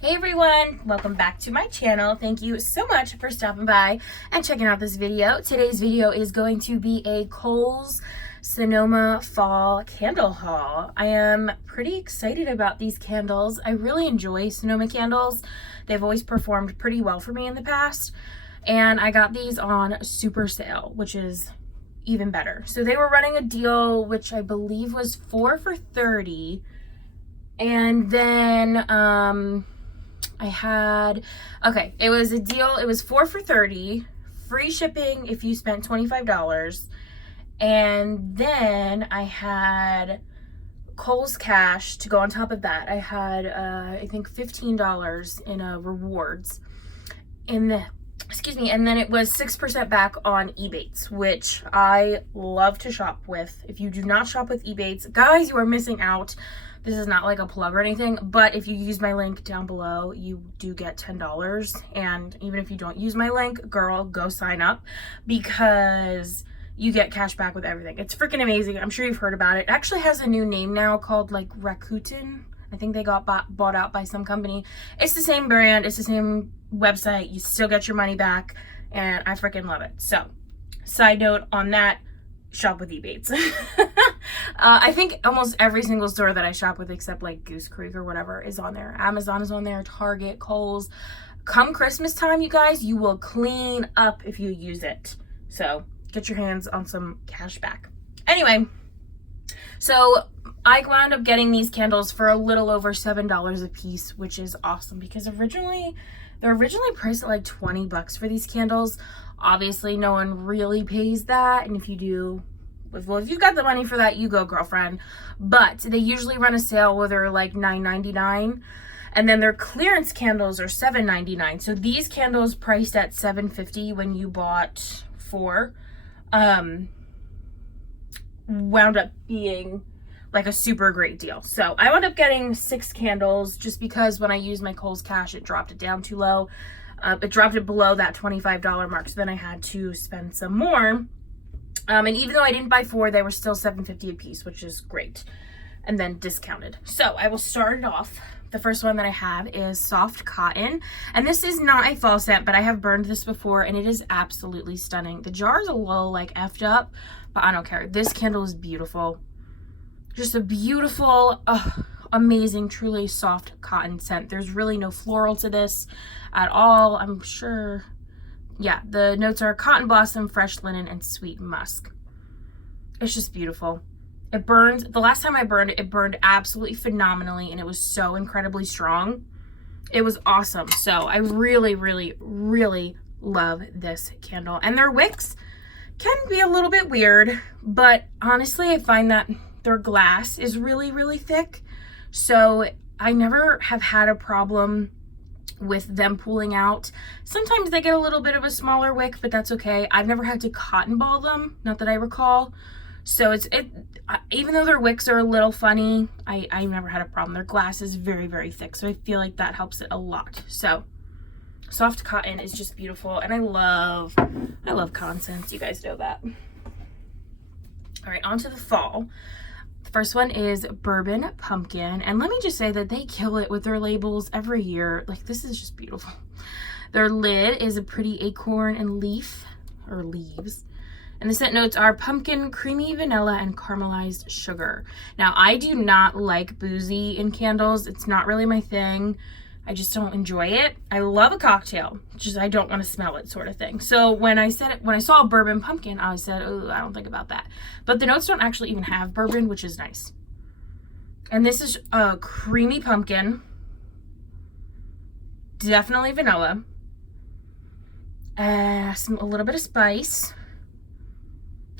Hey everyone, welcome back to my channel. Thank you so much for stopping by and checking out this video. Today's video is going to be a Kohl's Sonoma fall candle haul. I am pretty excited about these candles. I really enjoy Sonoma candles. They've always performed pretty well for me in the past. And I got these on super sale, which is even better. So they were running a deal, which I believe was 4 for $30. And then, it was a deal. It was 4 for $30, free shipping if you spent $25. And then I had Kohl's Cash to go on top of that. I had, I think $15 in rewards. And then it was 6% back on Ebates, which I love to shop with. If you do not shop with Ebates, guys, you are missing out. This is not like a plug or anything, but if you use my link down below, you do get $10. And even if you don't use my link, girl, go sign up because you get cash back with everything. It's freaking amazing. I'm sure you've heard about it. It actually has a new name now called like Rakuten. I think they got bought out by some company. It's the same brand. It's the same website. You still get your money back, and I freaking love it. So, side note on that, shop with Ebates. I think almost every single store that I shop with, except like Goose Creek or whatever, is on there. Amazon is on there, Target, Kohl's. Come Christmas time, you guys, you will clean up if you use it. So get your hands on some cash back. Anyway, so I wound up getting these candles for a little over $7 a piece, which is awesome because they're originally priced at like 20 bucks for these candles. Obviously, no one really pays that, and if you do, well, if you've got the money for that, you go, girlfriend. But they usually run a sale where they're like $9.99, and then their clearance candles are $7.99. So these candles priced at $7.50 when you bought 4, wound up being like a super great deal. So I wound up getting 6 candles just because when I used my Kohl's Cash, it dropped it down too low. It dropped it below that $25 mark, so then I had to spend some more. And even though I didn't buy 4, they were still $7.50 a piece, which is great. And then discounted. So I will start it off. The first one that I have is Soft Cotton. And this is not a fall scent, but I have burned this before, and it is absolutely stunning. The jar is a little like effed up, but I don't care. This candle is beautiful. Just a beautiful, amazing, truly soft cotton scent. There's really no floral to this at all. I'm sure, yeah, the notes are cotton blossom, fresh linen, and sweet musk. It's just beautiful. It burns. The last time I burned it, it burned absolutely phenomenally, and it was so incredibly strong. It was awesome. So I really, really, really love this candle. And their wicks can be a little bit weird, but honestly, I find that their glass is really, really thick. So I never have had a problem with them pulling out. Sometimes they get a little bit of a smaller wick, but that's okay. I've never had to cotton ball them, not that I recall. So even though their wicks are a little funny, I've never had a problem. Their glass is very, very thick, so I feel like that helps it a lot. So Soft Cotton is just beautiful, and I love cotton scents. You guys know that. All right, on to the fall. The first one is Bourbon Pumpkin, and let me just say that they kill it with their labels every year. Like, this is just beautiful. Their lid is a pretty acorn and leaf, or leaves. And the scent notes are pumpkin, creamy vanilla, and caramelized sugar. Now, I do not like boozy in candles. It's not really my thing. I just don't enjoy it. I love a cocktail, just I don't want to smell it, sort of thing. So when I saw Bourbon Pumpkin, I said, oh, I don't think about that. But the notes don't actually even have bourbon, which is nice. And this is a creamy pumpkin, definitely vanilla, a little bit of spice,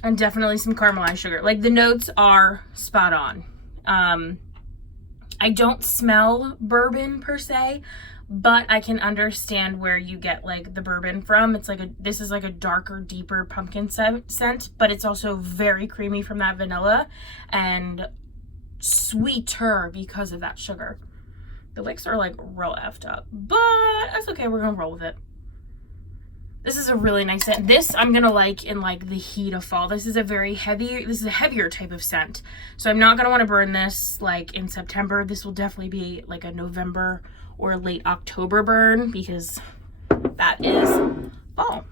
and definitely some caramelized sugar. Like, the notes are spot on. I don't smell bourbon per se, but I can understand where you get like the bourbon from. This is like a darker, deeper pumpkin scent, but it's also very creamy from that vanilla and sweeter because of that sugar. The wicks are like real effed up, but that's okay. We're gonna roll with it. This is a really nice scent. This I'm gonna like in like the heat of fall. This is a heavier type of scent. So I'm not gonna want to burn this like in September. This will definitely be like a November or late October burn because that is fall.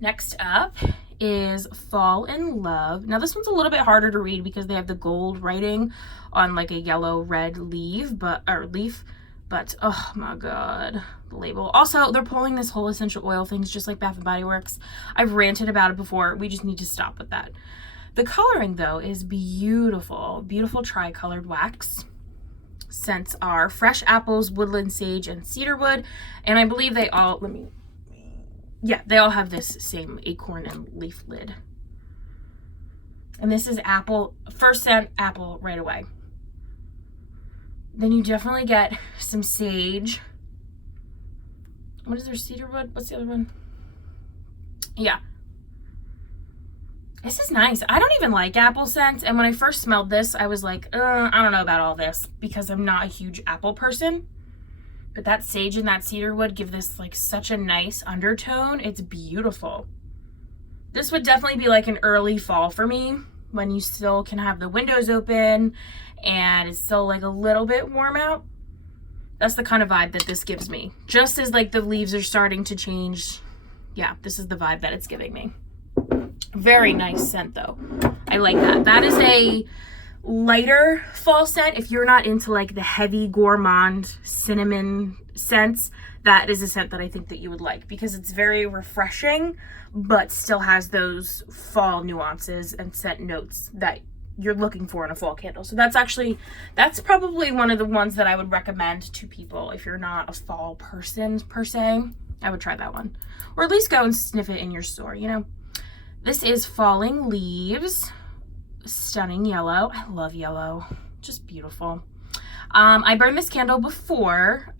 Next up is Fall in Love. Now this one's a little bit harder to read because they have the gold writing on like a yellow red leaf, but oh my god, the label. Also, they're pulling this whole essential oil things just like Bath and Body Works. I've ranted about it before. We just need to stop with that. The coloring though is beautiful. Beautiful tri-colored wax. Scents are fresh apples, woodland sage, and cedarwood. And I believe they all, they all have this same acorn and leaf lid. And this is apple, first scent, apple right away. Then you definitely get some sage. What is there, cedarwood? What's the other one? Yeah. This is nice. I don't even like apple scents. And when I first smelled this, I was like, I don't know about all this because I'm not a huge apple person. But that sage and that cedarwood give this like such a nice undertone. It's beautiful. This would definitely be like an early fall for me when you still can have the windows open and it's still like a little bit warm out. That's the kind of vibe that this gives me. Just as like the leaves are starting to change. Yeah, this is the vibe that it's giving me. Very nice scent though. I like that. That is a lighter fall scent. If you're not into like the heavy gourmand cinnamon scents, that is a scent that I think that you would like because it's very refreshing but still has those fall nuances and scent notes that you're looking for in a fall candle. So that's probably one of the ones that I would recommend to people if you're not a fall person per se. I would try that one, or at least go and sniff it in your store, you know. This is Falling Leaves. Stunning yellow. I love yellow. Just beautiful. I burned this candle before,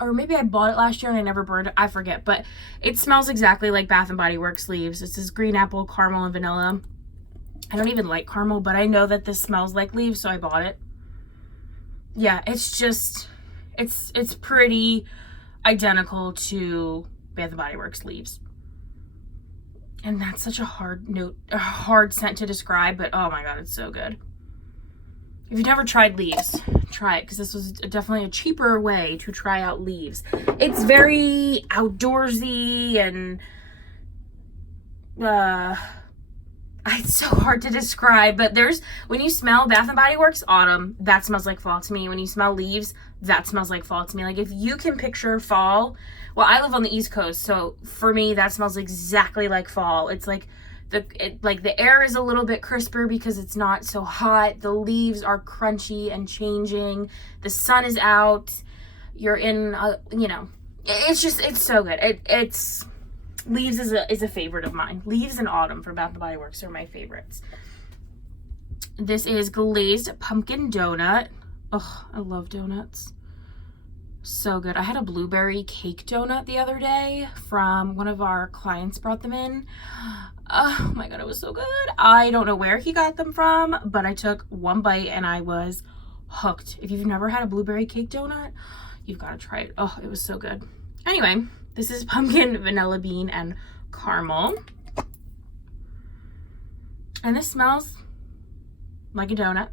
or maybe I bought it last year and I never burned it. I forget, but it smells exactly like Bath and Body Works leaves. It says green apple, caramel, and vanilla. I don't even like caramel, but I know that this smells like leaves, so I bought it. Yeah, it's just, it's pretty identical to Bath and Body Works leaves. And that's such a hard scent to describe, but oh my god, it's so good. If you've never tried leaves, try it, because this was definitely a cheaper way to try out leaves. It's very outdoorsy and it's so hard to describe, but when you smell Bath and Body Works autumn, that smells like fall to me. When you smell leaves, that smells like fall to me. Like if you can picture fall, well, I live on the East Coast, so for me that smells exactly like fall. It's like the air is a little bit crisper because it's not so hot. The leaves are crunchy and changing. The sun is out. You're in, it's so good. Leaves is a favorite of mine. Leaves and autumn for Bath and Body Works are my favorites. This is Glazed Pumpkin Donut. Oh, I love donuts. So good. I had a blueberry cake donut the other day from one of our clients, brought them in. Oh my god, it was so good. I don't know where he got them from, but I took one bite and I was hooked. If you've never had a blueberry cake donut, you've got to try it. Oh, it was so good. Anyway, this is pumpkin, vanilla bean, and caramel. And this smells like a donut.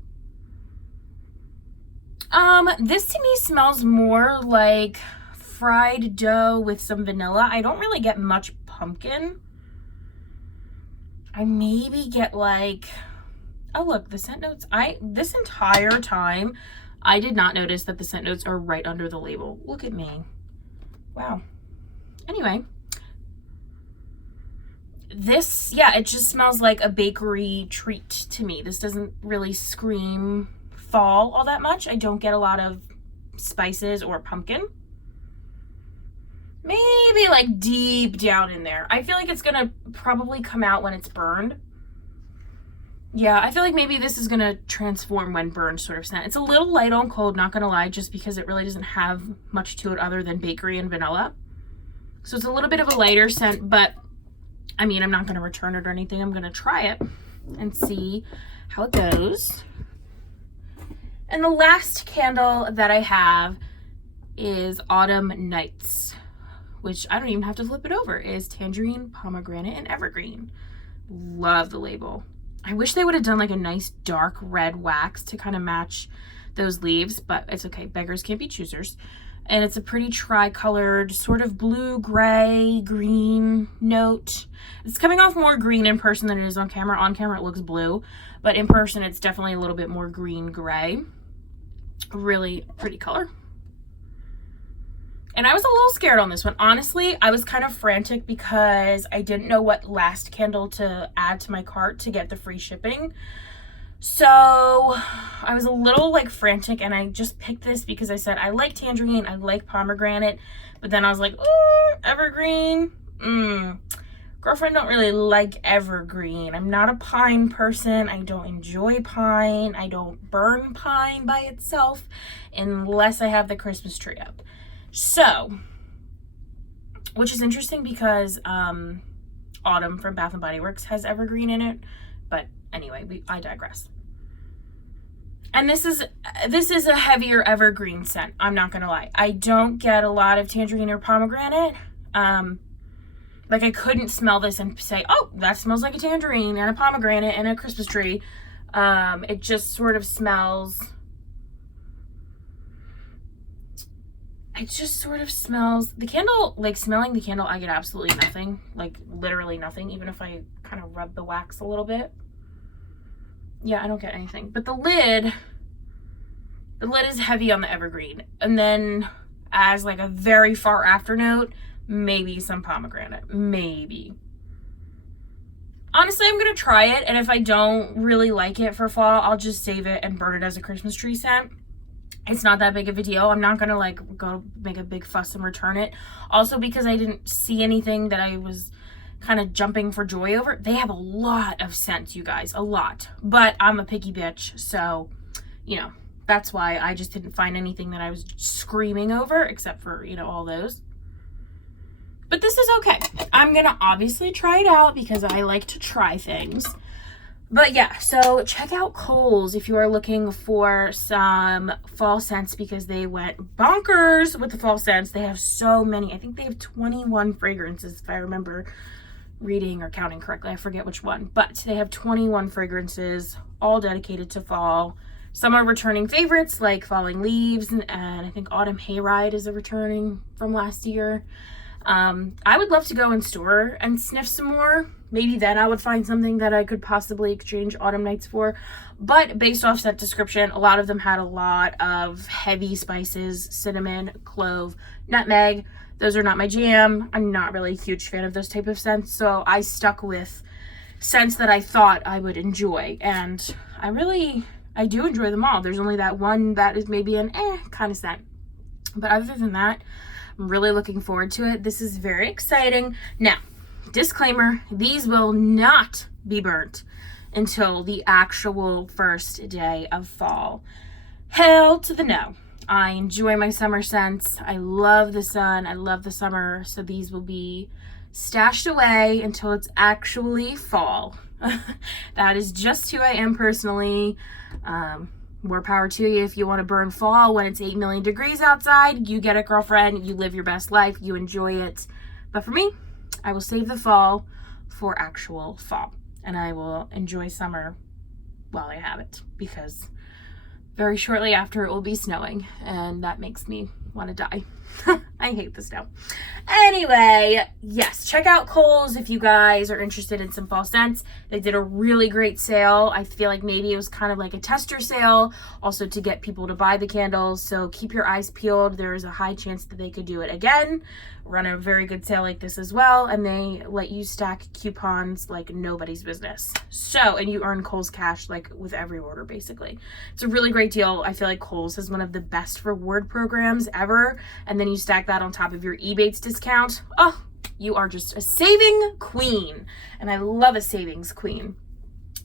This to me smells more like fried dough with some vanilla. I don't really get much pumpkin. I maybe get like, oh look, the scent notes. This entire time, I did not notice that the scent notes are right under the label. Look at me. Wow. Anyway, this, yeah, it just smells like a bakery treat to me. This doesn't really scream fall all that much. I don't get a lot of spices or pumpkin. Maybe like deep down in there. I feel like it's gonna probably come out when it's burned. Yeah, I feel like maybe this is gonna transform when burned sort of scent. It's a little light on cold, not gonna lie, just because it really doesn't have much to it other than bakery and vanilla. So it's a little bit of a lighter scent, but I mean, I'm not gonna return it or anything. I'm gonna try it and see how it goes. And the last candle that I have is Autumn Nights, which I don't even have to flip it over, is tangerine, pomegranate, and evergreen. Love the label. I wish they would have done like a nice dark red wax to kind of match those leaves, but it's okay. Beggars can't be choosers. And it's a pretty tri-colored sort of blue, gray, green note. It's coming off more green in person than it is on camera. On camera it looks blue, but in person it's definitely a little bit more green gray. Really pretty color. And I was a little scared on this one. Honestly, I was kind of frantic because I didn't know what last candle to add to my cart to get the free shipping. So I was a little like frantic, and I just picked this because I said I like tangerine, I like pomegranate, but then I was like, oh, evergreen. Girlfriend, don't really like evergreen. I'm not a pine person. I don't enjoy pine. I don't burn pine by itself unless I have the Christmas tree up. So, which is interesting because Autumn from Bath and Body Works has evergreen in it, but anyway, I digress. And this is a heavier evergreen scent. I'm not gonna lie. I don't get a lot of tangerine or pomegranate. Like I couldn't smell this and say, oh, that smells like a tangerine and a pomegranate and a Christmas tree. It just sort of smells. It just sort of smells. The candle, like smelling the candle, I get absolutely nothing. Like literally nothing, even if I kind of rub the wax a little bit. Yeah, I don't get anything. But the lid is heavy on the evergreen. And then as like a very far after note, maybe some pomegranate. Maybe. Honestly, I'm going to try it. And if I don't really like it for fall, I'll just save it and burn it as a Christmas tree scent. It's not that big of a deal. I'm not going to like go make a big fuss and return it. Also because I didn't see anything that I was kind of jumping for joy over. They have a lot of scents, you guys, a lot, but I'm a picky bitch, so you know, that's why I just didn't find anything that I was screaming over, except for, you know, all those. But this is okay. I'm gonna obviously try it out because I like to try things. But yeah, so check out Kohl's if you are looking for some fall scents, because they went bonkers with the fall scents. They have so many. I think they have 21 fragrances, if I remember reading or counting correctly. I forget which one, but they have 21 fragrances all dedicated to fall. Some are returning favorites like Falling Leaves, and I think Autumn Hayride is a returning from last year. I would love to go in store and sniff some more. Maybe then I would find something that I could possibly exchange Autumn Nights for. But based off that description, a lot of them had a lot of heavy spices: cinnamon, clove, nutmeg. Those are not my jam. I'm not really a huge fan of those type of scents. So I stuck with scents that I thought I would enjoy. And I do enjoy them all. There's only that one that is maybe an kind of scent. But other than that, I'm really looking forward to it. This is very exciting. Now, disclaimer, these will not be burnt until the actual first day of fall. Hell to the no. I enjoy my summer scents. I love the sun. I love the summer. So these will be stashed away until it's actually fall. That is just who I am personally. More power to you if you want to burn fall when it's 8 million degrees outside. You get it, girlfriend. You live your best life. You enjoy it. But for me, I will save the fall for actual fall. And I will enjoy summer while I have it, because very shortly after it will be snowing, and that makes me want to die. I hate the snow. Anyway, yes, check out Kohl's if you guys are interested in some fall scents. They did a really great sale. I feel like maybe it was kind of like a tester sale, also to get people to buy the candles. So keep your eyes peeled. There is a high chance that they could do it again, run a very good sale like this as well, and they let you stack coupons like nobody's business. So, and you earn Kohl's cash like with every order basically. It's a really great deal. I feel like Kohl's has one of the best reward programs ever, and then you stack that on top of your Ebates discount. Oh, you are just a saving queen, and I love a savings queen.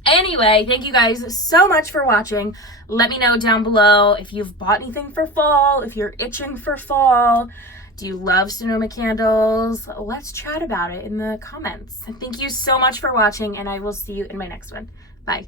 Anyway, thank you guys so much for watching. Let me know down below if you've bought anything for fall, if you're itching for fall. Do you love Sonoma candles? Let's chat about it in the comments. Thank you so much for watching, and I will see you in my next one. Bye.